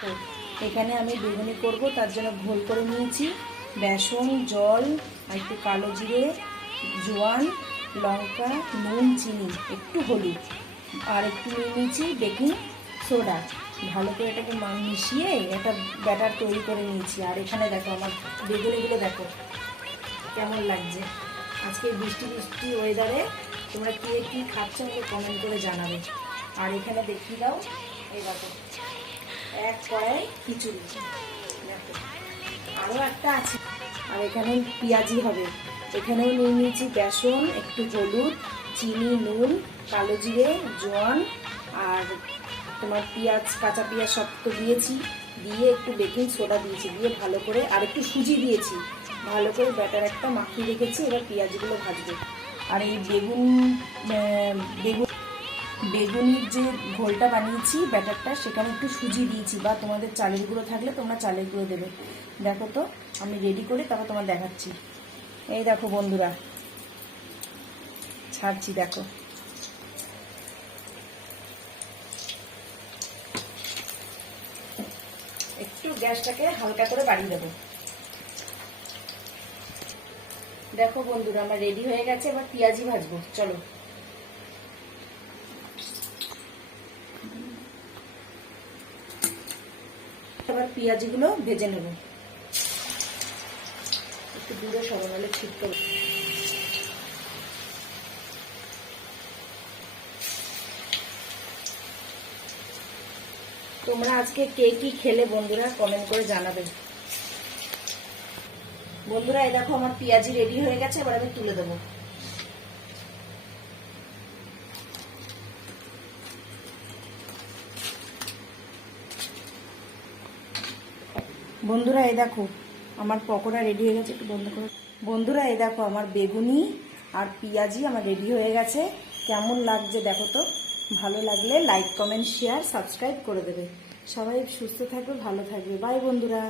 তো এখানে আমি বেগুনি করব, তার জন্য ঘোল করে নিয়েছি বেসন, জল, আর একটু কালো জিরে, জোয়ান, লঙ্কা, নুন, চিনি, একটু হলুদ, আর একটু নিয়ে নিয়েছি বেকিং সোডা। ভালো করে এটাকে মিশিয়ে একটা ব্যাটার তৈরি করে নিয়েছি। আর এখানে দেখো আমার বেগুনিগুলো দেখো কেমন লাগছে। আজকে বৃষ্টি বৃষ্টি ওয়েদারে তোমরা কে কী খাচ্ছ আমাকে কমেন্ট করে জানাবে। আর এখানে দেখিয়ে দাও, এই দেখো এক কড়াই খিচুড়ি, দেখো আরও একটা আছে। আর এখানে পেঁয়াজি হবে, এখানেও নিয়ে নিয়েছি বেসন, একটু হলুদ, চিনি, নুন, কালো জিরে, জোয়ান, আর তোমার পেঁয়াজ, কাঁচা পেঁয়াজ সব তো দিয়েছি, দিয়ে একটু বেকিং সোডা দিয়েছি, দিয়ে ভালো করে আর একটু সুজি দিয়েছি, ভালো করে ব্যাটার একটা মাখিয়ে রেখেছি। এবার পেঁয়াজগুলো ভাজবে। আর এই বেগুনির যে ঘোলটা বানিয়েছি ব্যাটারটা, সেখানে একটু সুজি দিয়েছি, বা তোমাদের চালের গুঁড়ো থাকলে তোমরা চালের গুঁড়ো দেবে। দেখো তো আমি রেডি করে তারপর তোমার দেখাচ্ছি। এই দেখো বন্ধুরা ছাড়ছি, দেখো একটু গ্যাসটাকে হালকা করে বাড়িয়ে দেবো। দেখো বন্ধুরা আমার রেডি হয়ে গেছে, এবার পেঁয়াজি ভাজবো, চলো। এবার পেঁয়াজিগুলো ভেজে নেব, একটু দূরে সরো নাহলে ছিটকে। তোমরা আজকে কে কি খেলে বন্ধুরা কমেন্ট করে জানাবে। বন্ধুরা এই দেখো আমার পেঁয়াজি রেডি হয়ে গেছে, এবার আমি তুলে দেবো। বন্ধুরা এই দেখো আমার পকোড়া রেডি হয়ে গেছে, একটু বন্ধ করে। বন্ধুরা এই দেখো আমার বেগুনি আর পেঁয়াজি আমার রেডি হয়ে গেছে। কেমন লাগছে দেখো তো। ভালো লাগলে লাইক, কমেন্ট, শেয়ার, সাবস্ক্রাইব করে দেবে। সবাই সুস্থ থাকবে, ভালো থাকবে। বাই বন্ধুরা।